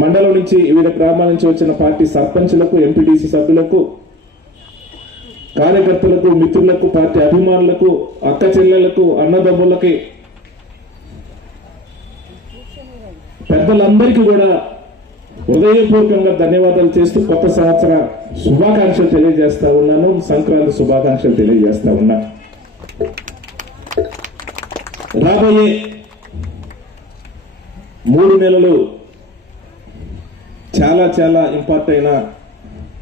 మండలం నుంచి వివిధ గ్రామాల నుంచి వచ్చిన పార్టీ సర్పంచులకు ఎంపీటీసీ సభ్యులకు కార్యకర్తలకు మిత్రులకు పార్టీ అభిమానులకు అక్క చెల్లెలకు అన్నదమ్ములకి పెద్దలందరికీ కూడా హృదయపూర్వకంగా ధన్యవాదాలు చేస్తూ కొత్త సంవత్సర శుభాకాంక్షలు తెలియజేస్తా ఉన్నాను. సంక్రాంతి శుభాకాంక్షలు తెలియజేస్తా ఉన్నా. రాబోయే మూడు నెలలు చాలా చాలా ఇంపార్ట్ అయిన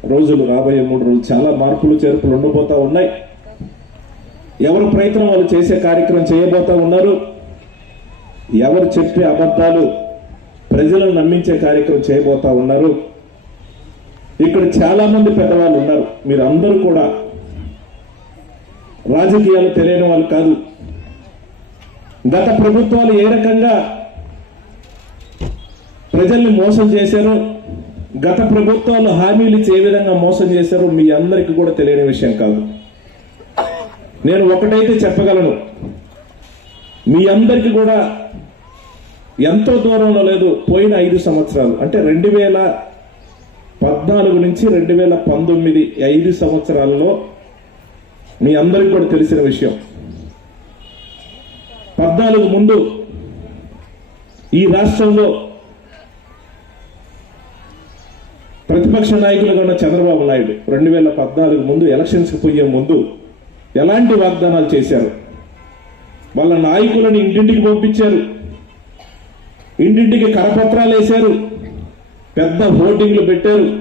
రోజులు రాబోయే మూడు రోజులు. చాలా మార్పులు చేర్పులు ఉండబోతా ఉన్నాయి. ఎవరు ప్రయత్నం వాళ్ళు చేసే కార్యక్రమం చేయబోతా ఉన్నారు? ఎవరు చెప్పే అబద్ధాలు ప్రజలను నమ్మించే కార్యక్రమం చేయబోతా ఉన్నారు? ఇక్కడ చాలా మంది పెద్దవాళ్ళు ఉన్నారు. మీరు అందరూ కూడా రాజకీయాలు తెలియని వాళ్ళు కాదు. గత ప్రభుత్వాలు ఏ రకంగా ప్రజల్ని మోసం చేశారో గత ప్రభుత్వాలు హామీలు ఇచ్చి ఏ విధంగా మోసం చేశారో మీ అందరికీ కూడా తెలియని విషయం కాదు. నేను ఒకటైతే చెప్పగలను. మీ అందరికీ కూడా ఎంతో దూరంలో లేదు పోయిన ఐదు సంవత్సరాలు. అంటే రెండు వేల పద్నాలుగు నుంచి రెండు వేల పంతొమ్మిది ఐదు సంవత్సరాలలో మీ అందరికీ కూడా తెలిసిన విషయం. పద్నాలుగు ముందు ఈ రాష్ట్రంలో ప్రతిపక్ష నాయకులుగా ఉన్న చంద్రబాబు నాయుడు రెండు వేల పద్నాలుగు ముందు ఎలక్షన్స్కి పోయే ముందు ఎలాంటి వాగ్దానాలు చేశారు? వాళ్ళ నాయకులను ఇంటింటికి పంపించారు. ఇంటింటికి కరపత్రాలు వేశారు. పెద్ద హోర్డింగ్లు పెట్టారు.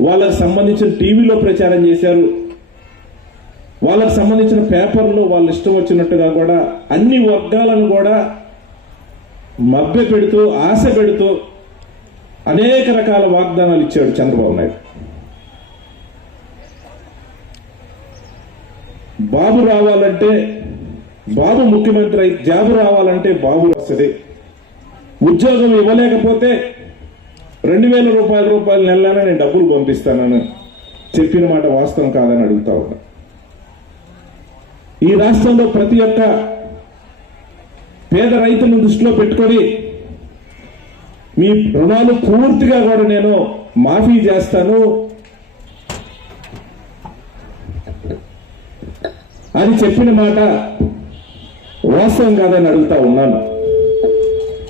వాళ్ళకు సంబంధించిన టీవీలో ప్రచారం చేశారు. వాళ్ళకు సంబంధించిన పేపర్లో వాళ్ళు ఇష్టం వచ్చినట్టుగా కూడా అన్ని వర్గాలను కూడా మభ్య పెడుతూ ఆశ పెడుతూ అనేక రకాల వాగ్దానాలు ఇచ్చాడు చంద్రబాబు నాయుడు. బాబు రావాలంటే బాబు ముఖ్యమంత్రి అయి జాబు రావాలంటే బాబు వస్తుంది. ఉద్యోగం ఇవ్వలేకపోతే రెండు వేల రూపాయల రూపాయలు నెలలోనే నేను డబ్బులు పంపిస్తానని చెప్పిన మాట వాస్తవం కాదని అడుగుతా ఉన్నా. ఈ రాష్ట్రంలో ప్రతి ఒక్క పేద రైతులను దృష్టిలో పెట్టుకొని మీ రుణాలు పూర్తిగా కూడా నేను మాఫీ చేస్తాను. అని చెప్పిన మాట వాస్తవం కాదని అడుగుతా ఉన్నాను.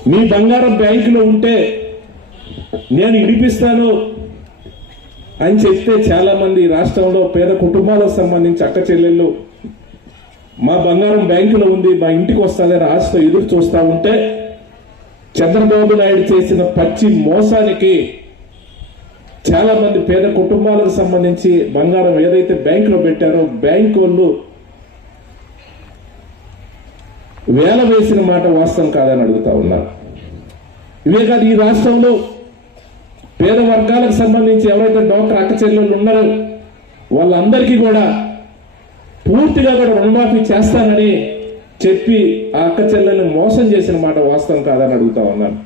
మీ బంగారం బ్యాంకులో ఉంటే నేను ఇడిపిస్తాను అని చెప్తే చాలా మంది రాష్ట్రంలో పేద కుటుంబాలకు సంబంధించి అక్క చెల్లెళ్ళు మా బంగారం బ్యాంకులో ఉంది మా ఇంటికి వస్తుందని ఆశతో ఎదురు చూస్తా ఉంటే చంద్రబాబు నాయుడు చేసిన పచ్చి మోసానికి చాలా మంది పేద కుటుంబాలకు సంబంధించి బంగారం ఏదైతే బ్యాంకులో పెట్టారో బ్యాంకు వాళ్ళు వేల వేసిన మాట వాస్తవం కాదని అడుగుతా ఉన్నారు ఇవే కాదు ఈ రాష్ట్రంలో పేద వర్గాలకు సంబంధించి ఎవరైతే డాక్టర్ అక్క చెల్లెళ్ళు ఉన్నారో వాళ్ళందరికీ కూడా పూర్తిగా కూడా రుణమాఫీ చేస్తానని చెప్పి ఆ అక్క చెల్లెల్ని మోసం చేసిన మాట వాస్తవం కాదని అడుగుతా ఉన్నాను.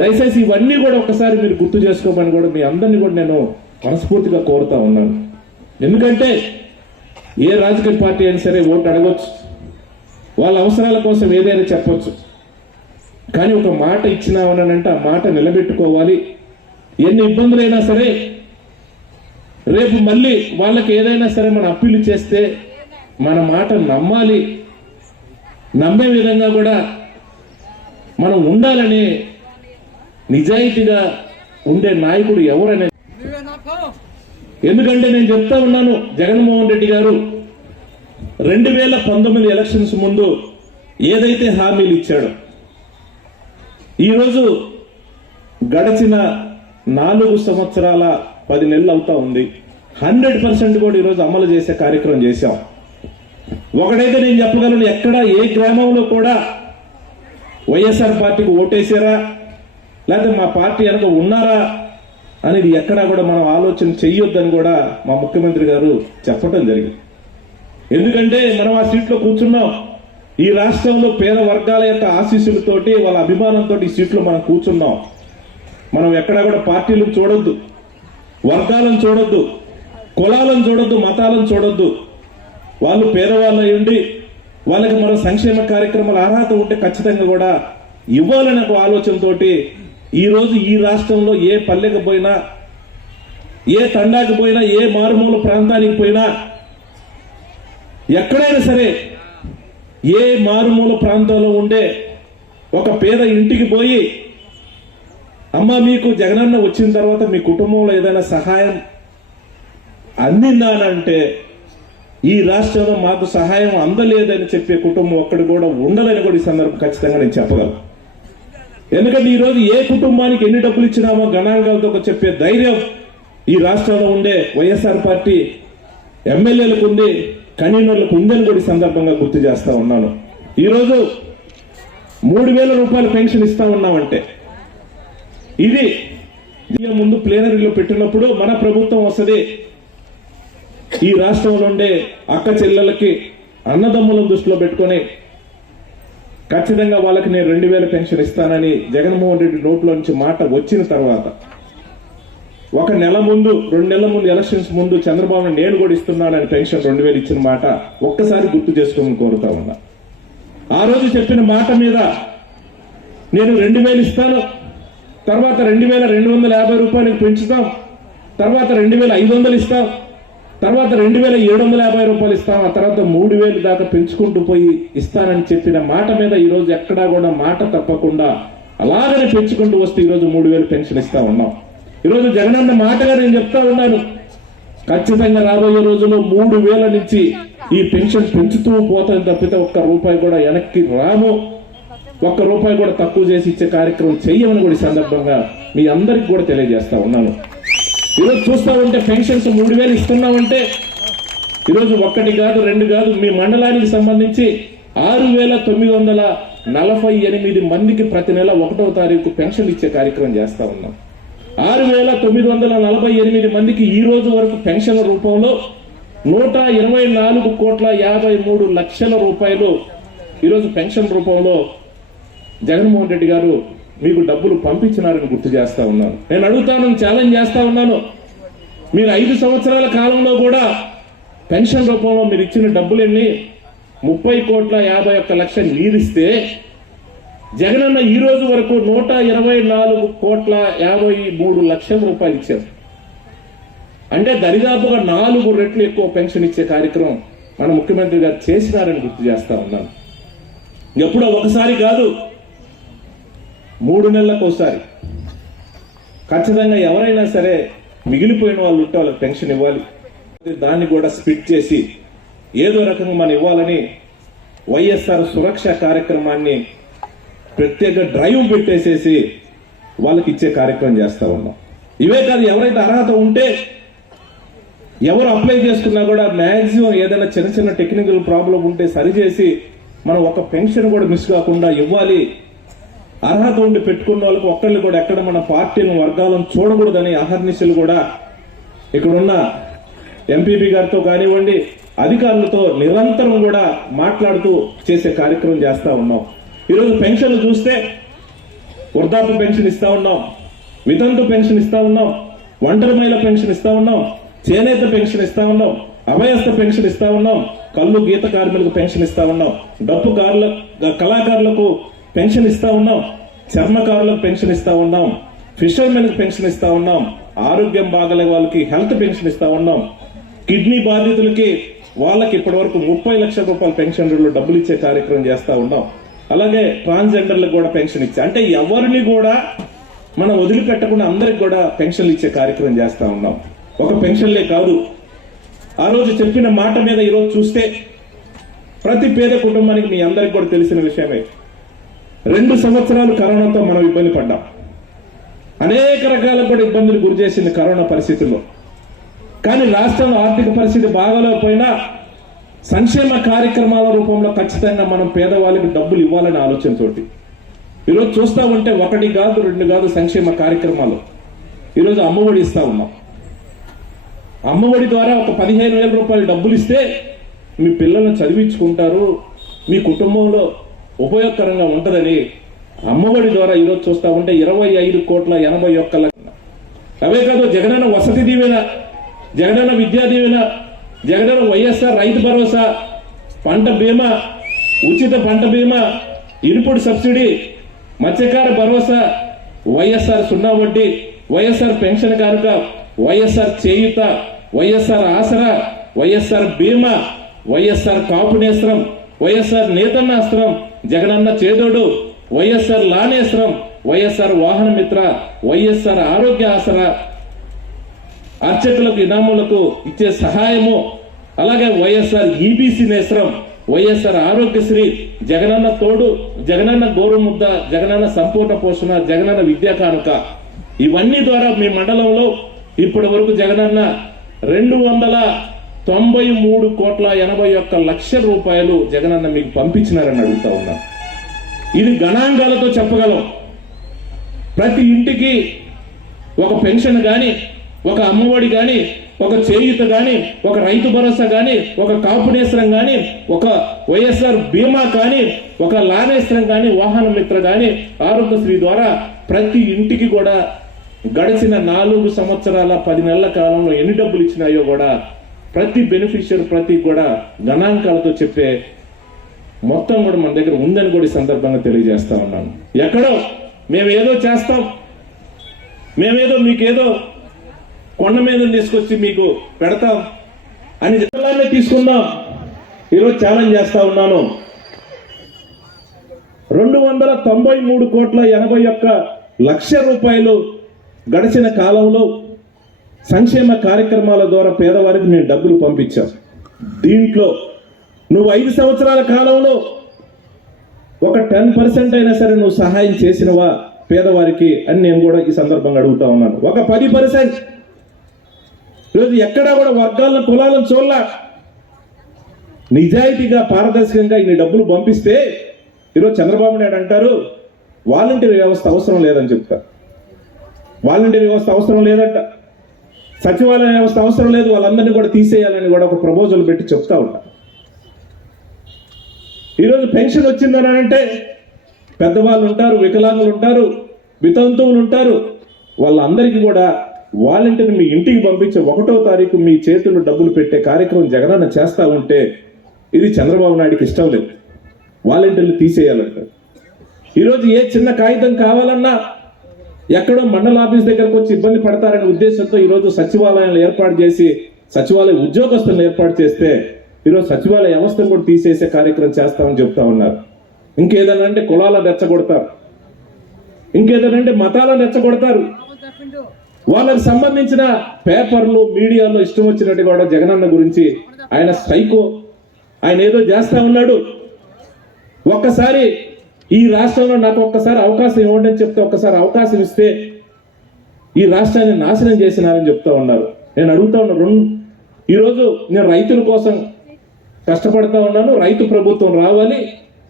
దయచేసి ఇవన్నీ కూడా ఒకసారి మీరు గుర్తు చేసుకోమని కూడా మీ అందరినీ కూడా నేను మనస్ఫూర్తిగా కోరుతా ఉన్నాను. ఎందుకంటే ఏ రాజకీయ పార్టీ అయినా సరే ఓటు అడగవచ్చు వాళ్ళ అవసరాల కోసం ఏదైనా చెప్పొచ్చు. కానీ ఒక మాట ఇచ్చినామనంటే ఆ మాట నిలబెట్టుకోవాలి. ఎన్ని ఇబ్బందులైనా సరే రేపు మళ్ళీ వాళ్ళకి ఏదైనా సరే మనం అప్పీలు చేస్తే మన మాట నమ్మాలి. నమ్మే విధంగా కూడా మనం ఉండాలని నిజాయితీగా ఉండే నాయకుడు ఎవరనే ఎందుకంటే నేను చెప్తా ఉన్నాను జగన్మోహన్ రెడ్డి గారు రెండు వేల పంతొమ్మిది ఎలక్షన్స్ ముందు ఏదైతే హామీలు ఇచ్చాడో ఈరోజు గడచిన నాలుగు సంవత్సరాల పది నెలలు అవుతా ఉంది. హండ్రెడ్ పర్సెంట్ కూడా ఈరోజు అమలు చేసే కార్యక్రమం చేశాం. ఒకడైతే నేను చెప్పగలను ఎక్కడ ఏ గ్రామంలో కూడా వైఎస్ఆర్ పార్టీకి ఓటేసారా? లేకపోతే మా పార్టీ వెనక ఉన్నారా? అనేది ఎక్కడా కూడా మనం ఆలోచన చెయ్యొద్దని కూడా మా ముఖ్యమంత్రి గారు చెప్పడం జరిగింది. ఎందుకంటే మనం ఆ సీట్లో కూర్చున్నాం. ఈ రాష్ట్రంలో పేద వర్గాల యొక్క ఆశీస్సులతోటి వాళ్ళ అభిమానంతో ఈ సీట్లో మనం కూర్చున్నాం. మనం ఎక్కడా కూడా పార్టీలను చూడొద్దు. వర్గాలను చూడొద్దు. కులాలను చూడొద్దు. మతాలను చూడొద్దు. వాళ్ళు పేదవాళ్ళు ఉండి వాళ్ళకి మన సంక్షేమ కార్యక్రమాల అర్హత ఉంటే ఖచ్చితంగా కూడా ఇవ్వాలనే ఒక ఆలోచనతోటి ఈరోజు ఈ రాష్ట్రంలో ఏ పల్లెకు పోయినా ఏ తండాకి పోయినా ఏ మారుమూల ప్రాంతానికి పోయినా ఎక్కడైనా సరే ఏ మారుమూల ప్రాంతంలో ఉండే ఒక పేద ఇంటికి పోయి అమ్మ మీకు జగనన్న వచ్చిన తర్వాత మీ కుటుంబంలో ఏదైనా సహాయం అందిందానంటే ఈ రాష్ట్రంలో మాకు సహాయం అందలేదని చెప్పే కుటుంబం ఒక్కడు కూడా ఉండదని కూడా ఈ సందర్భం ఖచ్చితంగా నేను చెప్పగలను. ఎందుకంటే ఈరోజు ఏ కుటుంబానికి ఎన్ని డబ్బులు ఇచ్చినామో గణాంకాలతో చెప్పే ధైర్యం ఈ రాష్ట్రంలో ఉండే వైఎస్ఆర్ పార్టీ ఎమ్మెల్యేలకు ఉంది కన్వీనర్లకు ఉందని కూడా ఈ సందర్భంగా గుర్తు చేస్తా ఉన్నాను. ఈరోజు మూడు వేల రూపాయల పెన్షన్ ఇస్తా ఉన్నామంటే ఇది ముందు ప్లేనరీలో పెట్టినప్పుడు మన ప్రభుత్వం వస్తుంది ఈ రాష్ట్రంలో ఉండే అక్క చెల్లెలకి అన్నదమ్ములను దృష్టిలో పెట్టుకొని ఖచ్చితంగా వాళ్ళకి నేను రెండు వేల పెన్షన్ ఇస్తానని జగన్మోహన్ రెడ్డి నోట్లో నుంచి మాట వచ్చిన తర్వాత ఒక నెల ముందు రెండు నెలల ముందు ఎలక్షన్స్ ముందు చంద్రబాబు నేను కూడా ఇస్తున్నానని పెన్షన్ రెండు వేలు ఇచ్చిన మాట ఒక్కసారి గుర్తు చేసుకోమని కోరుతా ఉన్నా. ఆ రోజు చెప్పిన మాట మీద నేను రెండు వేలు ఇస్తాను తర్వాత రెండు వేల రెండు వందల యాభై రూపాయలకు పెంచుతాం తర్వాత రెండు వేల ఐదు వందలు ఇస్తాం తర్వాత రెండు వేల ఏడు వందల యాభై రూపాయలు ఇస్తాం. ఆ తర్వాత మూడు వేలు దాకా పెంచుకుంటూ పోయి ఇస్తానని చెప్పిన మాట మీద ఈరోజు ఎక్కడా కూడా మాట తప్పకుండా అలాగనే పెంచుకుంటూ వస్తే ఈరోజు మూడు వేలు పెన్షన్ ఇస్తా ఉన్నాం. ఈరోజు జగనన్న మాటగా నేను చెప్తా ఉన్నాను. ఖచ్చితంగా రాబోయే రోజుల్లో మూడు వేల నుంచి ఈ పెన్షన్ పెంచుతూ పోతుంది తప్పితే ఒక్క రూపాయి కూడా వెనక్కి రాము ఒక్క రూపాయి కూడా తక్కువ చేసి ఇచ్చే కార్యక్రమం చెయ్యమని కూడా ఈ సందర్భంగా మీ అందరికి కూడా తెలియజేస్తా ఉన్నాను. ఈరోజు చూస్తా ఉంటే పెన్షన్స్ మూడు వేలు ఇస్తున్నామంటే ఈరోజు ఒక్కటి కాదు రెండు కాదు మీ మండలానికి సంబంధించి ఆరు వేల తొమ్మిది వందల నలభై ఎనిమిది మందికి ప్రతి నెల ఒకటో తారీఖు పెన్షన్ ఇచ్చే కార్యక్రమం చేస్తా ఉన్నాం. ఆరు వేల తొమ్మిది వందల నలభై ఎనిమిది మందికి ఈ రోజు వరకు పెన్షన్ రూపంలో నూట ఇరవై నాలుగు కోట్ల యాభై మూడు లక్షల రూపాయలు ఈరోజు పెన్షన్ రూపంలో జగన్మోహన్ రెడ్డి గారు మీకు డబ్బులు పంపించినారని గుర్తు చేస్తా ఉన్నాను. నేను అడుగుతాను ఛాలెంజ్ చేస్తా ఉన్నాను. మీరు ఐదు సంవత్సరాల కాలంలో కూడా పెన్షన్ రూపంలో మీరు ఇచ్చిన డబ్బులన్నీ ముప్పై కోట్ల యాభై ఒక్క లక్ష మీరిస్తే జగనన్న ఈ రోజు వరకు నూట ఇరవై నాలుగు కోట్ల యాభై మూడు లక్షల రూపాయలు ఇచ్చారు. అంటే దరిదాపుగా నాలుగు రెట్లు ఎక్కువ పెన్షన్ ఇచ్చే కార్యక్రమం మన ముఖ్యమంత్రి గారు చేసినారని గుర్తు చేస్తా ఉన్నాను. ఎప్పుడో ఒకసారి కాదు మూడు నెలలకు ఒకసారి. ఖచ్చితంగా ఎవరైనా సరే మిగిలిపోయిన వాళ్ళు ఉంటే వాళ్ళకి పెన్షన్ ఇవ్వాలి. దాన్ని కూడా స్ప్లిట్ చేసి ఏదో రకంగా మనం ఇవ్వాలని వైఎస్ఆర్ సురక్ష కార్యక్రమాన్ని ప్రత్యేక డ్రైవ్ పెట్టేసేసి వాళ్ళకి ఇచ్చే కార్యక్రమం చేస్తా ఉన్నాం. ఇవే కాదు ఎవరైతే అర్హత ఉంటే ఎవరు అప్లై చేసుకున్నా కూడా మ్యాక్సిమం ఏదైనా చిన్న చిన్న టెక్నికల్ ప్రాబ్లం ఉంటే సరిచేసి మనం ఒక పెన్షన్ కూడా మిస్ కాకుండా ఇవ్వాలి. అర్హత ఉండి పెట్టుకున్న వాళ్ళకి ఒక్కళ్ళు కూడా ఎక్కడ మన పార్టీలను వర్గాలను చూడకూడదని అహర్నిశలు కూడా ఇక్కడున్న ఎంపీపీ గారితో కానివ్వండి అధికారులతో నిరంతరం కూడా మాట్లాడుతూ చేసే కార్యక్రమం చేస్తా ఉన్నాం. ఈరోజు పెన్షన్లు చూస్తే వృద్ధాప్య పెన్షన్ ఇస్తా ఉన్నాం వితంతు పెన్షన్ ఇస్తా ఉన్నాం ఒంటరి మహిళ పెన్షన్ ఇస్తా ఉన్నాం చేనేత పెన్షన్ ఇస్తా ఉన్నాం అభయస్థ పెన్షన్ ఇస్తా ఉన్నాం కళ్ళు గీత కార్మికులకు పెన్షన్ ఇస్తా ఉన్నాం. డప్పు కార్ల కళాకారులకు పెన్షన్ ఇస్తా ఉన్నాం. చర్మకారులకు పెన్షన్ ఇస్తా ఉన్నాం. ఫిషర్మెన్ పెన్షన్ ఇస్తా ఉన్నాం. ఆరోగ్యం బాగలే వాళ్ళకి హెల్త్ పెన్షన్ ఇస్తా ఉన్నాం. కిడ్నీ బాధితులకి వాళ్ళకి ఇప్పటి వరకు ముప్పై లక్షల రూపాయల పెన్షన్లు డబ్బులు ఇచ్చే కార్యక్రమం చేస్తా ఉన్నాం. అలాగే ట్రాన్స్జెండర్లకు కూడా పెన్షన్ ఇచ్చే అంటే ఎవరిని కూడా మనం వదిలిపెట్టకుండా అందరికి కూడా పెన్షన్లు ఇచ్చే కార్యక్రమం చేస్తా ఉన్నాం. ఒక పెన్షన్లే కాదు. ఆ రోజు చెప్పిన మాట మీద ఈరోజు చూస్తే ప్రతి పేద కుటుంబానికి మీ అందరికి కూడా తెలిసిన విషయమే. రెండు సంవత్సరాలు కరోనాతో మనం ఇబ్బంది పడ్డాం. అనేక రకాల కూడా ఇబ్బందులు గురి చేసింది కరోనా పరిస్థితుల్లో. కానీ రాష్ట్రంలో ఆర్థిక పరిస్థితి బాగోలేకపోయినా సంక్షేమ కార్యక్రమాల రూపంలో ఖచ్చితంగా మనం పేదవాళ్ళకి డబ్బులు ఇవ్వాలనే ఆలోచనతోటి. ఈరోజు చూస్తా ఉంటే ఒకటి కాదు రెండు కాదు సంక్షేమ కార్యక్రమాలు. ఈరోజు అమ్మఒడి ఇస్తా ఉన్నాం. అమ్మఒడి ద్వారా ఒక పదిహేను వేల రూపాయలు డబ్బులు ఇస్తే మీ పిల్లలను చదివించుకుంటారు మీ కుటుంబంలో ఉపయోగకరంగా ఉంటుందని అమ్మఒడి ద్వారా ఈరోజు చూస్తా ఉంటే ఇరవై ఐదు కోట్ల ఎనభై ఒక్క అవే కాదు జగనన్న వసతి దీవెన జగనన్న విద్యా దీవెన జగనన్న వైఎస్ఆర్ రైతు భరోసా పంట బీమా ఉచిత పంట బీమా ఇన్పుట్ సబ్సిడీ మత్స్యకార భరోసా వైఎస్ఆర్ సున్నా వడ్డీ వైఎస్ఆర్ పెన్షన్ కానుక వైఎస్ఆర్ చేయుత వైఎస్ఆర్ ఆసరా వైఎస్ఆర్ బీమా వైఎస్ఆర్ కాపునేస్త్రం వైఎస్ఆర్ నేతన్నాస్త్రం జగనన్న చేదోడు వైఎస్ఆర్ లానేశ్వరం వైఎస్ఆర్ వాహన మిత్ర వైఎస్ఆర్ ఆరోగ్య ఆసరా. అర్చకులకు ఇనాములకు ఇచ్చే సహాయము అలాగే వైఎస్ఆర్ ఈబీసీ నేస్త్రం వైఎస్ఆర్ ఆరోగ్యశ్రీ జగనన్న తోడు జగనన్న గౌరవముద్ద జగనన్న సంపూర్ణ పోషణ జగనన్న విద్యా కానుక. ఇవన్నీ ద్వారా మీ మండలంలో ఇప్పటి వరకు జగనన్న రెండు వందల తొంభై మూడు కోట్ల ఎనభై ఒక్క లక్ష రూపాయలు జగనన్న మీకు పంపించినారని అడుగుతా ఉన్నా. ఇది గణాంకాలతో చెప్పగలం. ప్రతి ఇంటికి ఒక పెన్షన్ కానీ ఒక అమ్మఒడి కానీ ఒక చేయుత కానీ ఒక రైతు భరోసా కానీ ఒక కాపునేస్త్రం కానీ ఒక వైఎస్ఆర్ బీమా కానీ ఒక లానేస్త్రం కానీ వాహన మిత్ర కానీ ఆరోగ్యశ్రీ ద్వారా ప్రతి ఇంటికి కూడా గడిచిన నాలుగు సంవత్సరాల పది నెలల కాలంలో ఎన్ని డబ్బులు ఇచ్చినాయో కూడా ప్రతి బెనిఫిషియర్ ప్రతి కూడా గణాంకాలతో చెప్పే మొత్తం కూడా మన దగ్గర ఉందని కూడా ఈ సందర్భంగా తెలియజేస్తా ఉన్నాను. ఎక్కడో మేమేదో చేస్తాం. మేమేదో మీకేదో కొండ మీద తీసుకొచ్చి మీకు పెడతాం అని జిల్లానే తీసుకుందాం. ఈరోజు ఛాలెంజ్ చేస్తా ఉన్నాను. రెండు వందల తొంభై మూడు కోట్ల ఎనభై ఒక్క లక్ష రూపాయలు గడిచిన కాలంలో సంక్షేమ కార్యక్రమాల ద్వారా పేదవారికి మేము డబ్బులు పంపించాం. దీంట్లో నువ్వు ఐదు సంవత్సరాల కాలంలో ఒక టెన్ పర్సెంట్ అయినా సరే నువ్వు సహాయం చేసినవా? పేదవారికి అని నేను కూడా ఈ సందర్భంగా అడుగుతా ఉన్నాను. ఒక పది పర్సెంట్. ఈరోజు ఎక్కడా కూడా వర్గాలను కులాలను చూడలా. నిజాయితీగా పారదర్శకంగా ఇన్ని డబ్బులు పంపిస్తే ఈరోజు చంద్రబాబు నాయుడు అంటారు వాలంటీర్ వ్యవస్థ అవసరం లేదని చెప్తారు. వాలంటీర్ వ్యవస్థ అవసరం లేదంట. సచివాలయ వ్యవస్థ అవసరం లేదు వాళ్ళందరినీ కూడా తీసేయాలని కూడా ఒక ప్రపోజల్ పెట్టి చెప్తా ఉంటారు ఈరోజు పెన్షన్ వచ్చిందని అంటే పెద్దవాళ్ళు ఉంటారు వికలాంగులు ఉంటారు వితంతువులు ఉంటారు. వాళ్ళందరికీ కూడా వాలంటీర్ మీ ఇంటికి పంపించే ఒకటో తారీఖు మీ చేతుల్లో డబ్బులు పెట్టే కార్యక్రమం జగనన్న చేస్తా ఉంటే ఇది చంద్రబాబు నాయుడికి ఇష్టం లేదు. వాలంటీర్లు తీసేయాలంటారు. ఈరోజు ఏ చిన్న కాగితం కావాలన్నా ఎక్కడో మండల ఆఫీస్ దగ్గరకు వచ్చి ఇబ్బంది పడతారనే ఉద్దేశంతో ఈరోజు సచివాలయాలు ఏర్పాటు చేసి సచివాలయ ఉద్యోగస్తులను ఏర్పాటు చేస్తే ఈరోజు సచివాలయ వ్యవస్థను కూడా తీసేసే కార్యక్రమం చేస్తామని చెప్తా ఉన్నారు. ఇంకేదైనా అంటే కులాలను రెచ్చగొడతారు. ఇంకేదైనా అంటే మతాలను రెచ్చగొడతారు. వాళ్ళకు సంబంధించిన పేపర్లు మీడియాలో ఇష్టం వచ్చినట్టు కూడా జగనన్న గురించి ఆయన సైకో ఆయన ఏదో చేస్తా ఉన్నాడు. ఒక్కసారి ఈ రాష్ట్రంలో నాకు ఒక్కసారి అవకాశం ఇవ్వండి అని చెప్తే ఒక్కసారి అవకాశం ఇస్తే ఈ రాష్ట్రాన్ని నాశనం చేసినారని చెప్తా ఉన్నారు. నేను అడుగుతా ఉన్నా రెండు ఈరోజు నేను రైతుల కోసం కష్టపడతా ఉన్నాను రైతు ప్రభుత్వం రావాలి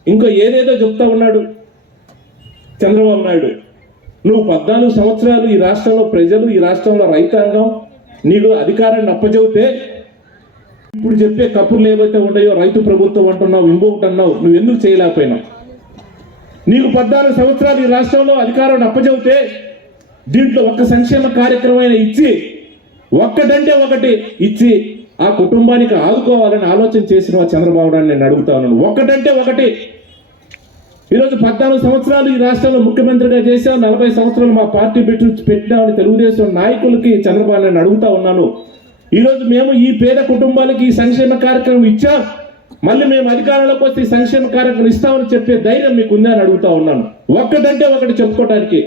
ఇంకా ఏదేదో చెప్తా ఉన్నాడు చంద్రబాబు నాయుడు. నువ్వు పద్నాలుగు సంవత్సరాలు ఈ రాష్ట్రంలో ప్రజలు ఈ రాష్ట్రంలో రైతాంగం నీకు అధికారాన్ని అప్పచెబితే ఇప్పుడు చెప్పే కప్పులు ఏవైతే ఉన్నాయో రైతు ప్రభుత్వం అంటున్నావు ఇంకొకటి అన్నావు నువ్వు ఎందుకు చేయలేకపోయినావు? నీకు పద్నాలుగు సంవత్సరాలు ఈ రాష్ట్రంలో అధికారాన్ని అప్పచెబితే దీంట్లో ఒక్క సంక్షేమ కార్యక్రమం అయినా ఇచ్చి ఒక్కటంటే ఒకటి ఇచ్చి ఆ కుటుంబానికి ఆదుకోవాలని ఆలోచన చేసిన చంద్రబాబు నాయుడు నేను అడుగుతాను ఒక్కటంటే ఒకటి. ఈరోజు పద్నాలుగు సంవత్సరాలు ఈ రాష్ట్రంలో ముఖ్యమంత్రిగా చేశాం నలభై సంవత్సరాలు మా పార్టీ పెట్టి పెట్టినామని తెలుగుదేశం నాయకులకి చంద్రబాబు నాయుడు అడుగుతా ఉన్నాను. ఈరోజు మేము ఈ పేద కుటుంబాలకి ఈ సంక్షేమ కార్యక్రమం ఇచ్చాం. మళ్ళీ మేము అధికారంలోకి వస్తే ఈ సంక్షేమ కార్యక్రమం ఇస్తామని చెప్పే ధైర్యం మీకు ఉందని అని అడుగుతా ఉన్నాను. ఒక్కటంటే ఒకటి చెప్పుకోవడానికి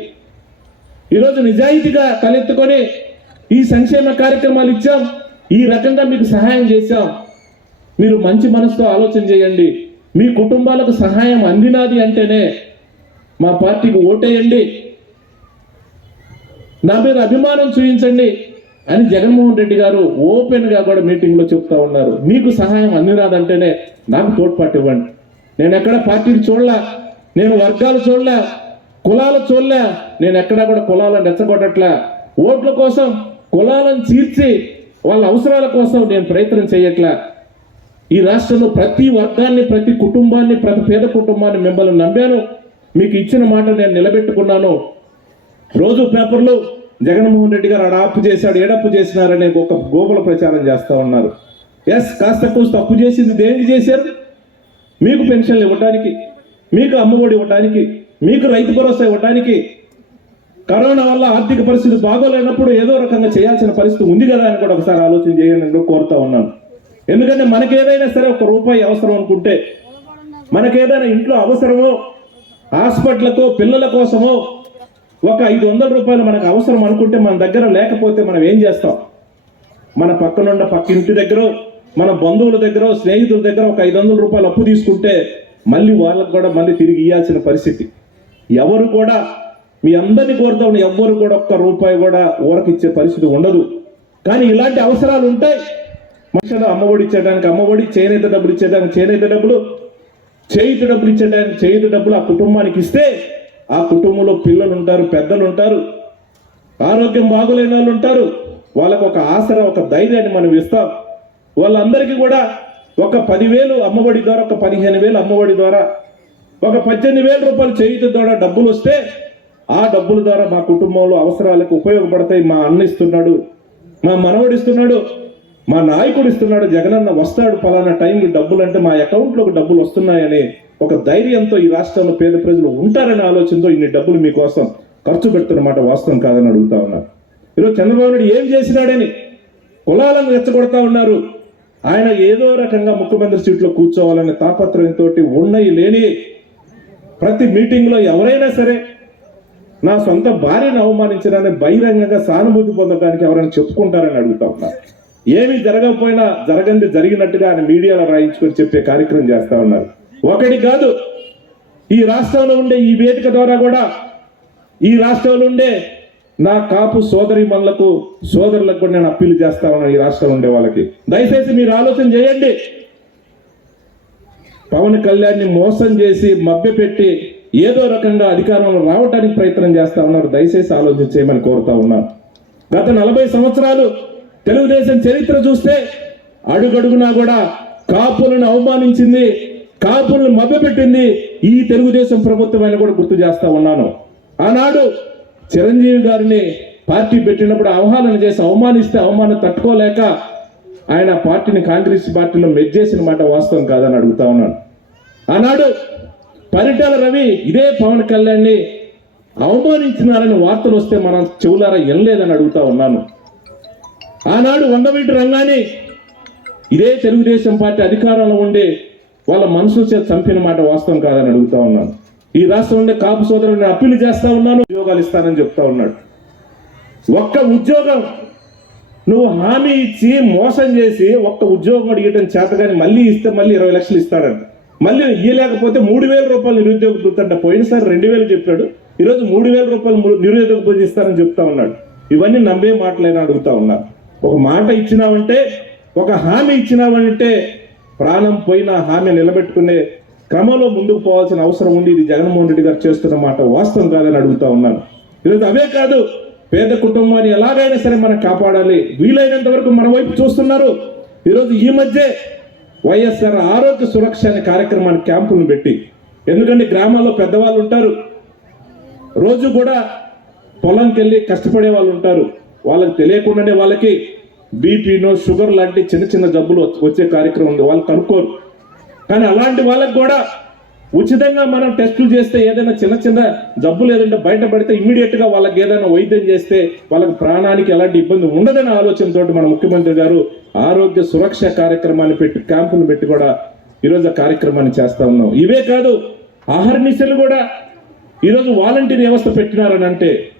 ఈరోజు నిజాయితీగా తలెత్తుకొని ఈ సంక్షేమ కార్యక్రమాలు ఇచ్చాం. ఈ రకంగా మీకు సహాయం చేశాం. మీరు మంచి మనసుతో ఆలోచన చేయండి. మీ కుటుంబాలకు సహాయం అందినాది అంటేనే మా పార్టీకి ఓటేయండి. నా మీద అభిమానం చూపించండి. అని జగన్మోహన్ రెడ్డి గారు ఓపెన్గా కూడా మీటింగ్లో చెప్తా ఉన్నారు. మీకు సహాయం అందినాదంటేనే నాకు తోడ్పాటు ఇవ్వండి. నేను ఎక్కడ పార్టీలు చూడలే నేను వర్గాలు చూడలే కులాలు చూడలే నేను ఎక్కడా కూడా కులాలను రెచ్చగొట్టట్లే. ఓట్ల కోసం కులాలను చీర్చి వాళ్ళ అవసరాల కోసం నేను ప్రయత్నం చేయట్లే. ఈ రాష్ట్రంలో ప్రతి వర్గాన్ని ప్రతి కుటుంబాన్ని ప్రతి పేద కుటుంబాన్ని మిమ్మల్ని నమ్మాను. మీకు ఇచ్చిన మాట నేను నిలబెట్టుకున్నాను. రోజు పేపర్లు జగన్మోహన్ రెడ్డి గారు అడాపు చేశాడు ఏడప్పు చేసినారనే ఒక గోపుల ప్రచారం చేస్తా ఉన్నారు. ఎస్ కాస్త కూస్త తప్పు చేసింది దేనికి చేశారు? మీకు పెన్షన్లు ఇవ్వడానికి మీకు అమ్మఒడి ఇవ్వడానికి మీకు రైతు భరోసా ఇవ్వడానికి. కరోనా వల్ల ఆర్థిక పరిస్థితి బాగోలేనప్పుడు ఏదో రకంగా చేయాల్సిన పరిస్థితి ఉంది కదా అని కూడా ఒకసారి ఆలోచన చేయాలని కోరుతా ఉన్నాను. ఎందుకంటే మనకేదైనా సరే ఒక రూపాయి అవసరం అనుకుంటే మనకేదైనా ఇంట్లో అవసరమో హాస్పిటల్కో పిల్లల కోసమో ఒక ఐదు వందల రూపాయలు మనకు అవసరం అనుకుంటే మన దగ్గర లేకపోతే మనం ఏం చేస్తాం? మన పక్కనున్న పక్క ఇంటి దగ్గర మన బంధువుల దగ్గర స్నేహితుల దగ్గర ఒక ఐదు వందల రూపాయలు అప్పు తీసుకుంటే మళ్ళీ వాళ్ళకు కూడా మళ్ళీ తిరిగి ఇవ్వాల్సిన పరిస్థితి. ఎవరు కూడా మీ అందరినీ కోరుతాం ఎవ్వరు కూడా ఒక్క రూపాయి కూడా ఊరకిచ్చే పరిస్థితి ఉండదు. కానీ ఇలాంటి అవసరాలు ఉంటాయి. మనుషులు అమ్మఒడి ఇచ్చేయడానికి అమ్మఒడి చేనేత డబ్బులు ఇచ్చేయడానికి చేనేత డబ్బులు చేయుత డబ్బులు ఇచ్చేయడానికి చేయుత డబ్బులు ఆ కుటుంబానికి ఇస్తే ఆ కుటుంబంలో పిల్లలు ఉంటారు పెద్దలు ఉంటారు ఆరోగ్యం బాగోలేని వాళ్ళు ఉంటారు. వాళ్ళకు ఒక ఆసరా ఒక ధైర్యాన్ని మనం ఇస్తాం. వాళ్ళందరికీ కూడా ఒక పదివేలు అమ్మఒడి ద్వారా ఒక పదిహేను వేలు అమ్మఒడి ద్వారా ఒక పద్దెనిమిది వేల రూపాయలు చేయుత ద్వారా డబ్బులు వస్తే ఆ డబ్బుల ద్వారా మా కుటుంబంలో అవసరాలకు ఉపయోగపడతాయి. మా అన్న ఇస్తున్నాడు మా మనవడు ఇస్తున్నాడు మా నాయకుడు ఇస్తున్నాడు. జగనన్న వస్తాడు పలానా టైంకి డబ్బులు అంటే మా అకౌంట్లోకి డబ్బులు వస్తున్నాయని ఒక ధైర్యంతో ఈ రాష్ట్రంలో పేద ప్రజలు ఉంటారనే ఆలోచనతో ఇన్ని డబ్బులు మీకోసం ఖర్చు పెడుతున్నమాట వాస్తవం కాదని అడుగుతా ఉన్నారు ఈరోజు చంద్రబాబు నాయుడు ఏం చేసినాడని కులాలను రెచ్చగొడతా ఉన్నారు. ఆయన ఏదో రకంగా ముఖ్యమంత్రి సీట్లో కూర్చోవాలనే తాపత్రయంతో ఉన్నవి లేని ప్రతి మీటింగ్లో ఎవరైనా సరే నా సొంత భార్యను అవమానించడానికి బహిరంగంగా సానుభూతి పొందడానికి ఎవరైనా చెప్పుకుంటారని అడుగుతా ఉన్నారు ఏమీ జరగకపోయినా జరగంది జరిగినట్టుగా ఆయన మీడియాలో రాయించుకొని చెప్పే కార్యక్రమం చేస్తా ఉన్నారు. ఒకటి కాదు ఈ రాష్ట్రంలో ఉండే ఈ వేదిక ద్వారా కూడా ఈ రాష్ట్రంలో ఉండే నా కాపు సోదరి మనులకు సోదరులకు కూడా నేను అప్పీలు చేస్తా ఉన్నాను ఈ రాష్ట్రంలో ఉండే వాళ్ళకి. దయచేసి మీరు ఆలోచన చేయండి. పవన్ కళ్యాణ్ని మోసం చేసి మభ్యపెట్టి ఏదో రకంగా అధికారంలో రావడానికి ప్రయత్నం చేస్తా ఉన్నారు. దయచేసి ఆలోచన చేయమని కోరుతా ఉన్నాను. గత నలభై సంవత్సరాలు తెలుగుదేశం చరిత్ర చూస్తే అడుగడుగునా కూడా కాపులను అవమానించింది కాపులను మభ్యపెట్టింది ఈ తెలుగుదేశం ప్రభుత్వం అయినా కూడా గుర్తు చేస్తా ఉన్నాను. ఆనాడు చిరంజీవి గారిని పార్టీ పెట్టినప్పుడు అవమానం చేసి అవమానిస్తే అవమానం తట్టుకోలేక ఆయన పార్టీని కాంగ్రెస్ పార్టీలో మెజ్జేసిన మాట వాస్తవం కాదని అడుగుతా ఉన్నాను. ఆనాడు పరిటాల రవి ఇదే పవన్ కళ్యాణ్ని అవమానించినారని వార్తలు వస్తే మనం చెవులారా వినలేదని అడుగుతా ఉన్నాను. ఆనాడు వంగవీటి రంగాన్ని ఇదే తెలుగుదేశం పార్టీ అధికారంలో ఉండి వాళ్ళ మనసు చేత చంపిన మాట వాస్తవం కాదని అడుగుతా ఉన్నాను. ఈ రాష్ట్రంలో ఉండే కాపు సోదరుని అప్పీలు చేస్తా ఉన్నాను ఉద్యోగాలు ఇస్తానని చెప్తా ఉన్నాడు. ఒక్క ఉద్యోగం నువ్వు హామీ ఇచ్చి మోసం చేసి ఒక్క ఉద్యోగం అడిగటం చేత కానీ మళ్ళీ ఇస్తే మళ్ళీ ఇరవై లక్షలు ఇస్తాడంట. మళ్ళీ ఇయ్యలేకపోతే మూడు వేల రూపాయలు నిరుద్యోగ వృత్తంట. పోయినసారి రెండు వేలు చెప్పాడు. ఈరోజు మూడు వేల రూపాయలు నిరుద్యోగ వృత్తి ఇస్తానని చెప్తా ఉన్నాడు. ఇవన్నీ నమ్మే మాటలైనా అడుగుతా ఉన్నా. ఒక మాట ఇచ్చినావంటే ఒక హామీ ఇచ్చినావంటే ప్రాణం పోయిన హామీ నిలబెట్టుకునే క్రమంలో ముందుకు పోవాల్సిన అవసరం ఉంది. ఇది జగన్మోహన్ రెడ్డి గారు చేస్తున్న మాట వాస్తవం కాదని అడుగుతా ఉన్నాను. ఈరోజు అవే కాదు పేద కుటుంబాన్ని ఎలాగైనా సరే మనం కాపాడాలి. వీలైనంత వరకు మన వైపు చూస్తున్నారు. ఈరోజు ఈ మధ్య వైఎస్ఆర్ ఆరోగ్య సురక్ష అనే కార్యక్రమాన్ని క్యాంపులను పెట్టి ఎందుకంటే గ్రామాల్లో పెద్దవాళ్ళు ఉంటారు. రోజు కూడా పొలంకి వెళ్ళి కష్టపడే వాళ్ళు ఉంటారు. వాళ్ళకి తెలియకుండానే వాళ్ళకి బీపీనో షుగర్ లాంటి చిన్న చిన్న జబ్బులు వచ్చే కార్యక్రమం ఉంది. వాళ్ళు కనుక్కోరు. కానీ అలాంటి వాళ్ళకు కూడా ఉచితంగా మనం టెస్టులు చేస్తే ఏదైనా చిన్న చిన్న జబ్బులు ఏదంటే బయటపడితే ఇమీడియట్ వాళ్ళకి ఏదైనా వైద్యం చేస్తే వాళ్ళకి ప్రాణానికి ఎలాంటి ఇబ్బంది ఉండదనే ఆలోచనతో మన ముఖ్యమంత్రి గారు ఆరోగ్య సురక్ష కార్యక్రమాన్ని పెట్టి క్యాంపులు పెట్టి కూడా ఈరోజు ఆ కార్యక్రమాన్ని చేస్తా ఉన్నాం. ఇవే కాదు ఆహర్నిశలు కూడా ఈరోజు వాలంటీర్ వ్యవస్థ పెట్టినారని అంటే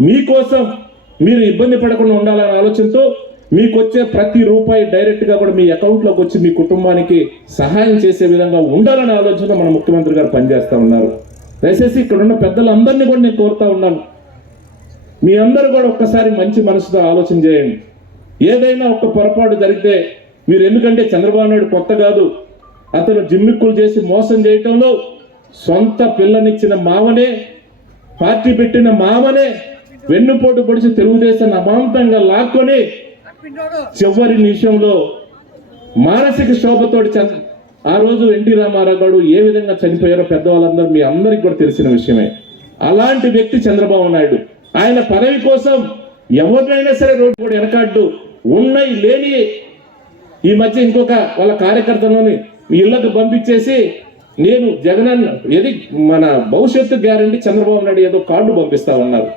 మీకోసం మీరు ఇబ్బంది పడకుండా ఉండాలనే ఆలోచనతో మీకు వచ్చే ప్రతి రూపాయి డైరెక్ట్గా కూడా మీ అకౌంట్లోకి వచ్చి మీ కుటుంబానికి సహాయం చేసే విధంగా ఉండాలనే ఆలోచన మన ముఖ్యమంత్రి గారు పనిచేస్తూ ఉన్నారు. దయచేసి ఇక్కడ ఉన్న పెద్దలందరినీ కూడా నేను కోరుతా ఉన్నాను. మీ అందరూ కూడా ఒక్కసారి మంచి మనసుతో ఆలోచన చేయండి. ఏదైనా ఒక్క పొరపాటు జరిగితే మీరు ఎందుకంటే చంద్రబాబు నాయుడు కొత్త కాదు అతను జిమ్మిక్కులు చేసి మోసం చేయటంలో సొంత పిల్లనిచ్చిన మావనే పార్టీ పెట్టిన మావనే వెన్నుపోటు పొడిచి తెలుగుదేశం అమాంతంగా లాక్కొని చివరి నిమిషంలో మానసిక శోభతోటి చంద్ర ఆ రోజు ఎన్టీ రామారావు గారు ఏ విధంగా చనిపోయారో పెద్దవాళ్ళందరూ మీ అందరికి కూడా తెలిసిన విషయమే. అలాంటి వ్యక్తి చంద్రబాబు నాయుడు. ఆయన పదవి కోసం ఎవరినైనా సరే రోడ్డు కూడా వెనకాడ్డు. ఉన్నాయి లేని ఈ మధ్య ఇంకొక వాళ్ళ కార్యకర్తలోని ఇళ్ళకు పంపించేసి నేను జగనన్న ఏది మన భవిష్యత్తు గ్యారంటీ చంద్రబాబు నాయుడు ఏదో కార్డు పంపిస్తా ఉన్నారు.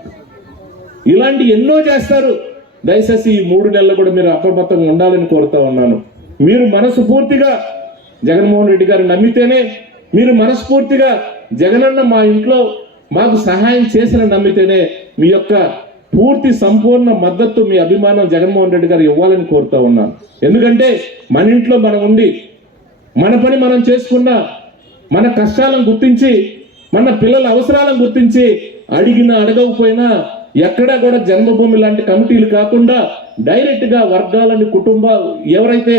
ఇలాంటి ఎన్నో చేస్తారు. దయచేసి ఈ మూడు నెలలు కూడా మీరు అప్రమత్తంగా ఉండాలని కోరుతా ఉన్నాను. మీరు మనస్ఫూర్తిగా జగన్మోహన్ రెడ్డి గారిని నమ్మితేనే మీరు మనస్ఫూర్తిగా జగనన్న మా ఇంట్లో మాకు సహాయం చేసిన నమ్మితేనే మీ యొక్క పూర్తి సంపూర్ణ మద్దతు మీ అభిమానం జగన్మోహన్ రెడ్డి గారు ఇవ్వాలని కోరుతా ఉన్నాను. ఎందుకంటే మన ఇంట్లో మనం ఉండి మన పని మనం చేసుకున్న మన కష్టాలను గుర్తించి మన పిల్లల అవసరాలను గుర్తించి అడిగిన అడగకపోయినా ఎక్కడా కూడా జన్మభూమి లాంటి కమిటీలు కాకుండా డైరెక్ట్గా వర్గాలని కుటుంబ ఎవరైతే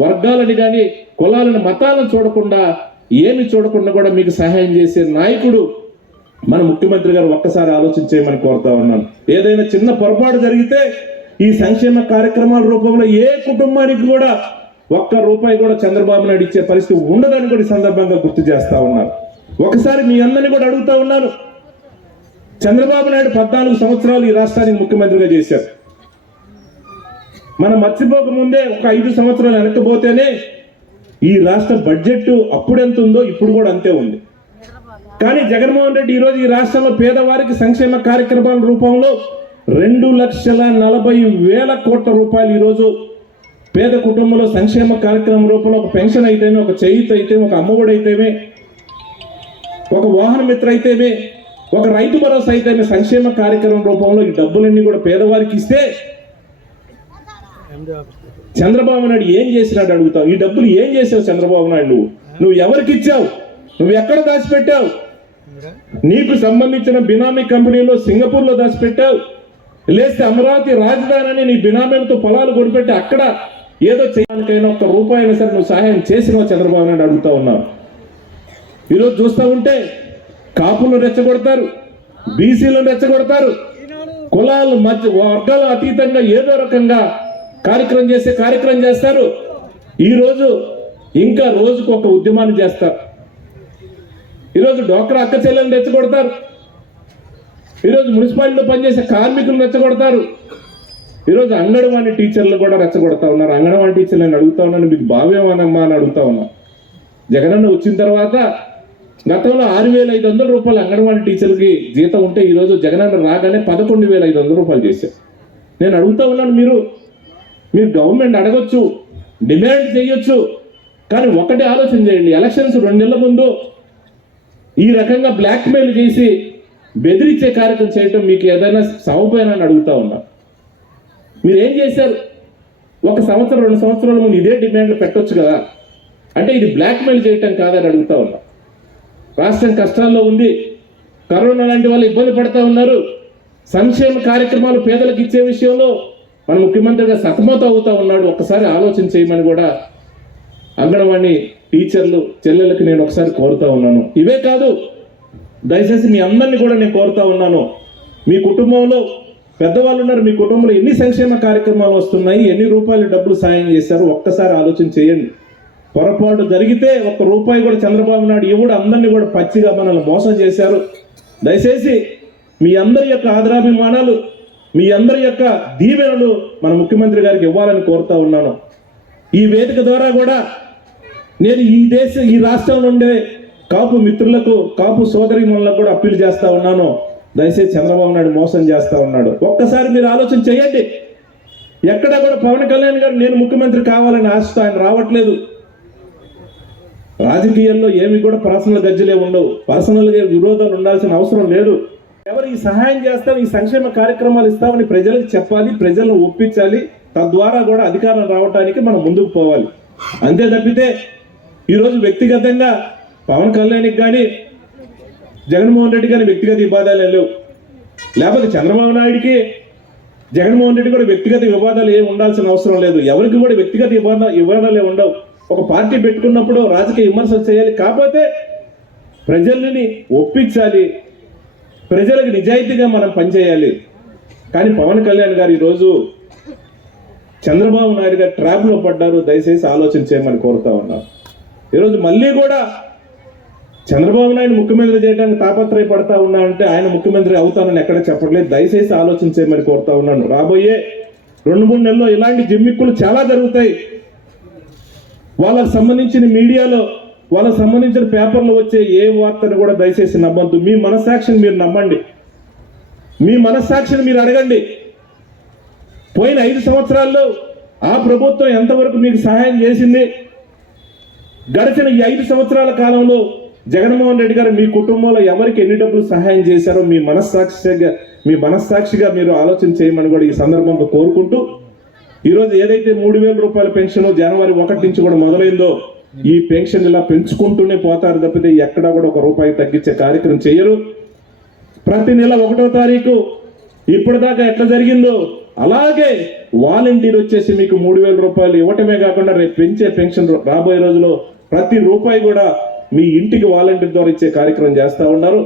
వర్గాలని కానీ కులాలను మతాలను చూడకుండా ఏమి చూడకుండా కూడా మీకు సహాయం చేసే నాయకుడు మన ముఖ్యమంత్రి గారు ఒక్కసారి ఆలోచించేయమని కోరుతా ఉన్నాను. ఏదైనా చిన్న పొరపాటు జరిగితే ఈ సంక్షేమ కార్యక్రమాల రూపంలో ఏ కుటుంబానికి కూడా ఒక్క రూపాయి కూడా చంద్రబాబు నాయుడు ఇచ్చే పరిస్థితి ఉండదని కూడా ఈ సందర్భంగా గుర్తు చేస్తా ఉన్నారు ఒకసారి మీ అందరిని కూడా అడుగుతా ఉన్నాను. చంద్రబాబు నాయుడు పద్నాలుగు సంవత్సరాలు ఈ రాష్ట్రానికి ముఖ్యమంత్రిగా చేశారు. మనం మర్చిపోక ముందే ఒక ఐదు సంవత్సరాలు వెనక్కిపోతేనే ఈ రాష్ట్ర బడ్జెట్ అప్పుడు ఎంత ఉందో ఇప్పుడు కూడా అంతే ఉంది. కానీ జగన్మోహన్ రెడ్డి ఈరోజు ఈ రాష్ట్రంలో పేదవారికి సంక్షేమ కార్యక్రమాల రూపంలో రెండు లక్షల నలభై వేల కోట్ల రూపాయలు ఈరోజు పేద కుటుంబంలో సంక్షేమ కార్యక్రమం రూపంలో ఒక పెన్షన్ అయితేనే ఒక చేయిత అయితే ఒక అమ్మఒడి అయితేనే ఒక వాహన మిత్ర అయితేనే ఒక రైతు భరోసా అయితే సంక్షేమ కార్యక్రమం రూపంలో ఈ డబ్బులన్నీ కూడా పేదవారికి ఇస్తే చంద్రబాబు నాయుడు ఏం చేసినాడు అడుగుతావు? ఈ డబ్బులు ఏం చేసావు చంద్రబాబు నాయుడు? నువ్వు నువ్వు ఎవరికి ఇచ్చావు? నువ్వు ఎక్కడ దాచిపెట్టావు? నీకు సంబంధించిన బినామీ కంపెనీలో సింగపూర్లో దాచిపెట్టావు. లేస్తే అమరావతి రాజధాని అని నీ బినామీలతో పొలాలు కొనిపెట్టి అక్కడ ఏదో చేయడానికైనా ఒక్క రూపాయి అయినా సరే నువ్వు సహాయం చేసినావు చంద్రబాబు నాయుడు అడుగుతా ఉన్నావు. ఈరోజు చూస్తా ఉంటే కాపులను రెచ్చగొడతారు బీసీలను రెచ్చగొడతారు కులాలు మధ్య వర్గాల అతీతంగా ఏదో రకంగా కార్యక్రమం చేసే కార్యక్రమం చేస్తారు. ఈరోజు ఇంకా రోజుకు ఒక ఉద్యమాన్ని చేస్తారు. ఈరోజు డాక్టర్ అక్క చెల్లెలను రెచ్చగొడతారు. ఈరోజు మున్సిపాలిటీలో పనిచేసే కార్మికులను రెచ్చగొడతారు. ఈరోజు అంగన్వాడీ టీచర్లు కూడా రెచ్చగొడతా ఉన్నారు. అంగన్వాడీ టీచర్లు నేను అడుగుతా ఉన్నాను. మీకు భావ్యమానమ్మా అని అడుగుతా ఉన్నా. జగనన్న వచ్చిన తర్వాత గతంలో ఆరు వేల ఐదు వందల రూపాయలు అంగన్వాడీ టీచర్కి జీతం ఉంటే ఈరోజు జగనన్న రాగానే పదకొండు వేల ఐదు వందల రూపాయలు చేశారు. నేను అడుగుతా ఉన్నాను మీరు మీరు గవర్నమెంట్ అడగొచ్చు డిమాండ్ చేయొచ్చు కానీ ఒకటి ఆలోచన చేయండి. ఎలక్షన్స్ రెండు నెలల ముందు ఈ రకంగా బ్లాక్మెయిల్ చేసి బెదిరించే కార్యక్రమం చేయటం మీకు ఏదైనా సౌపైన అని అడుగుతా ఉన్నా. మీరు ఏం చేశారు? ఒక సంవత్సరం రెండు సంవత్సరాల ముందు ఇదే డిమాండ్లు పెట్టొచ్చు కదా. అంటే ఇది బ్లాక్మెయిల్ చేయటం కాదని అడుగుతా ఉన్నా. రాష్ట్రం కష్టాల్లో ఉంది. కరోనా లాంటి వాళ్ళు ఇబ్బంది పడతా ఉన్నారు. సంక్షేమ కార్యక్రమాలు పేదలకు ఇచ్చే విషయంలో మన ముఖ్యమంత్రిగా సతమతం అవుతా ఉన్నాడు. ఒక్కసారి ఆలోచన చేయమని కూడా అంగన్వాణి టీచర్లు చెల్లెలకు నేను ఒకసారి కోరుతా ఉన్నాను. ఇవే కాదు దయచేసి మీ అందరినీ కూడా నేను కోరుతా ఉన్నాను. మీ కుటుంబంలో పెద్దవాళ్ళు ఉన్నారు. మీ కుటుంబంలో ఎన్ని సంక్షేమ కార్యక్రమాలు వస్తున్నాయి ఎన్ని రూపాయలు డబ్బులు సాయం చేశారు ఒక్కసారి ఆలోచన చేయండి. పొరపాటు జరిగితే ఒక్క రూపాయి కూడా చంద్రబాబు నాయుడు ఇవ్వడు. అందరినీ కూడా పచ్చిగా మనల్ని మోసం చేశారు. దయచేసి మీ అందరి యొక్క ఆదరాభిమానాలు మీ అందరి యొక్క దీవెనలు మన ముఖ్యమంత్రి గారికి ఇవ్వాలని కోరుతా ఉన్నాను. ఈ వేదిక ద్వారా కూడా నేను ఈ దేశ ఈ రాష్ట్రంలో ఉండే కాపు మిత్రులకు కాపు సోదరి కూడా అప్పీల్ చేస్తా ఉన్నాను. దయచేసి చంద్రబాబు నాయుడు మోసం చేస్తా ఉన్నాడు. ఒక్కసారి మీరు ఆలోచన చేయండి. ఎక్కడ కూడా పవన్ కళ్యాణ్ గారు నేను ముఖ్యమంత్రి కావాలని ఆశతో ఆయన రావట్లేదు. రాజకీయాల్లో ఏమి కూడా పర్సనల్ గజ్జలే ఉండవు. పర్సనల్గా విరోధాలు ఉండాల్సిన అవసరం లేదు. ఎవరు ఈ సహాయం చేస్తాం ఈ సంక్షేమ కార్యక్రమాలు ఇస్తామని ప్రజలకు చెప్పాలి ప్రజలను ఒప్పించాలి. తద్వారా కూడా అధికారం రావడానికి మనం ముందుకు పోవాలి. అంతే తప్పితే ఈరోజు వ్యక్తిగతంగా పవన్ కళ్యాణ్కి కానీ జగన్మోహన్ రెడ్డి కానీ వ్యక్తిగత వివాదాలు లేవు. లేకపోతే చంద్రబాబు నాయుడికి జగన్మోహన్ రెడ్డి కూడా వ్యక్తిగత వివాదాలు ఏమి ఉండాల్సిన అవసరం లేదు. ఎవరికి కూడా వ్యక్తిగత వివాద వివాదాలు ఉండవు. ఒక పార్టీ పెట్టుకున్నప్పుడు రాజకీయ విమర్శలు చేయాలి. కాకపోతే ప్రజల్ని ఒప్పించాలి. ప్రజలకు నిజాయితీగా మనం పనిచేయాలి. కానీ పవన్ కళ్యాణ్ గారు ఈరోజు చంద్రబాబు నాయుడు గారు ట్రాప్లో పడ్డారు. దయచేసి ఆలోచన చేయమని కోరుతా ఉన్నాను ఈరోజు మళ్ళీ కూడా చంద్రబాబు నాయుడు ముఖ్యమంత్రి చేయడానికి తాపత్రయపడతా ఉన్నా అంటే ఆయన ముఖ్యమంత్రి అవుతానని ఎక్కడ చెప్పట్లేదు. దయచేసి ఆలోచన చేయమని కోరుతా ఉన్నాను. రాబోయే రెండు మూడు నెలల్లో ఇలాంటి జిమ్మిక్కులు చాలా జరుగుతాయి. వాళ్ళకు సంబంధించిన మీడియాలో వాళ్ళకి సంబంధించిన పేపర్లో వచ్చే ఏ వార్తను కూడా దయచేసి నమ్మద్దు. మీ మనస్సాక్షిని మీరు నమ్మండి. మీ మనస్సాక్షిని మీరు అడగండి. పోయిన ఐదు సంవత్సరాల్లో ఆ ప్రభుత్వం ఎంతవరకు మీకు సహాయం చేసింది? గడిచిన ఈ ఐదు సంవత్సరాల కాలంలో జగన్మోహన్ రెడ్డి గారు మీ కుటుంబంలో ఎవరికి ఎన్ని డబ్బులు సహాయం చేశారో మీ మనస్సాక్షిగా మీ మనస్సాక్షిగా మీరు ఆలోచన చేయమని కూడా ఈ సందర్భంగా కోరుకుంటూ ఈరోజు ఏదైతే మూడు వేల రూపాయల పెన్షన్ జనవరి ఒకటి నుంచి కూడా మొదలైందో ఈ పెన్షన్ ఇలా పెంచుకుంటూనే పోతారు తప్పితే ఎక్కడా కూడా ఒక రూపాయి తగ్గించే కార్యక్రమం చేయరు. ప్రతి నెల ఒకటో తారీఖు ఇప్పటిదాకా ఎట్లా జరిగిందో అలాగే వాలంటీర్ వచ్చేసి మీకు మూడు వేల రూపాయలు ఇవ్వటమే కాకుండా రేపు పెంచే పెన్షన్ రాబోయే రోజుల్లో ప్రతి రూపాయి కూడా మీ ఇంటికి వాలంటీర్ ద్వారా ఇచ్చే కార్యక్రమం చేస్తూ ఉన్నారు.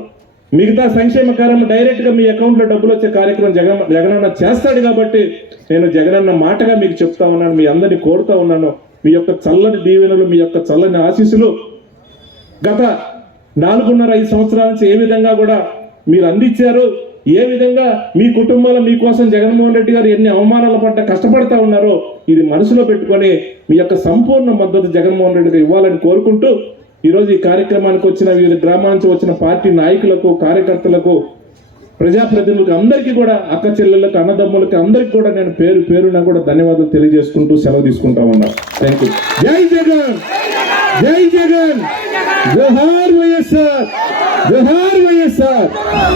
మిగతా సంక్షేమ కార్యక్రమం డైరెక్ట్గా మీ అకౌంట్లో డబ్బులు వచ్చే కార్యక్రమం జగన్ జగనన్న చేస్తాడు కాబట్టి నేను జగనన్న మాటగా మీకు చెప్తా ఉన్నాను మీ అందరినీ కోరుతా ఉన్నాను. మీ యొక్క చల్లని దీవెనలు మీ యొక్క చల్లని ఆశీస్సులు గత నాలుగున్నర ఐదు సంవత్సరాల నుంచి ఏ విధంగా కూడా మీరు అందించారు ఏ విధంగా మీ కుటుంబాల మీకోసం జగన్మోహన్ రెడ్డి గారు ఎన్ని అవమానాల పడ్డ కష్టపడతా ఉన్నారో ఇది మనసులో పెట్టుకొని మీ యొక్క సంపూర్ణ మద్దతు జగన్మోహన్ రెడ్డి గారు ఇవ్వాలని కోరుకుంటూ ఈరోజు ఈ కార్యక్రమానికి వచ్చిన వివిధ గ్రామానికి వచ్చిన పార్టీ నాయకులకు కార్యకర్తలకు ప్రజాప్రతినిధులకు అందరికీ కూడా అక్క చెల్లెళ్ళకి అన్నదమ్ములకి అందరికీ కూడా నేను పేరు పేరున కూడా ధన్యవాదాలు తెలియజేసుకుంటూ సెలవు తీసుకుంటా ఉన్నా. థ్యాంక్ యూ జై జగన్! జై జగన్! జోహార్ వైఎస్ఆర్! జోహార్ వైఎస్ఆర్!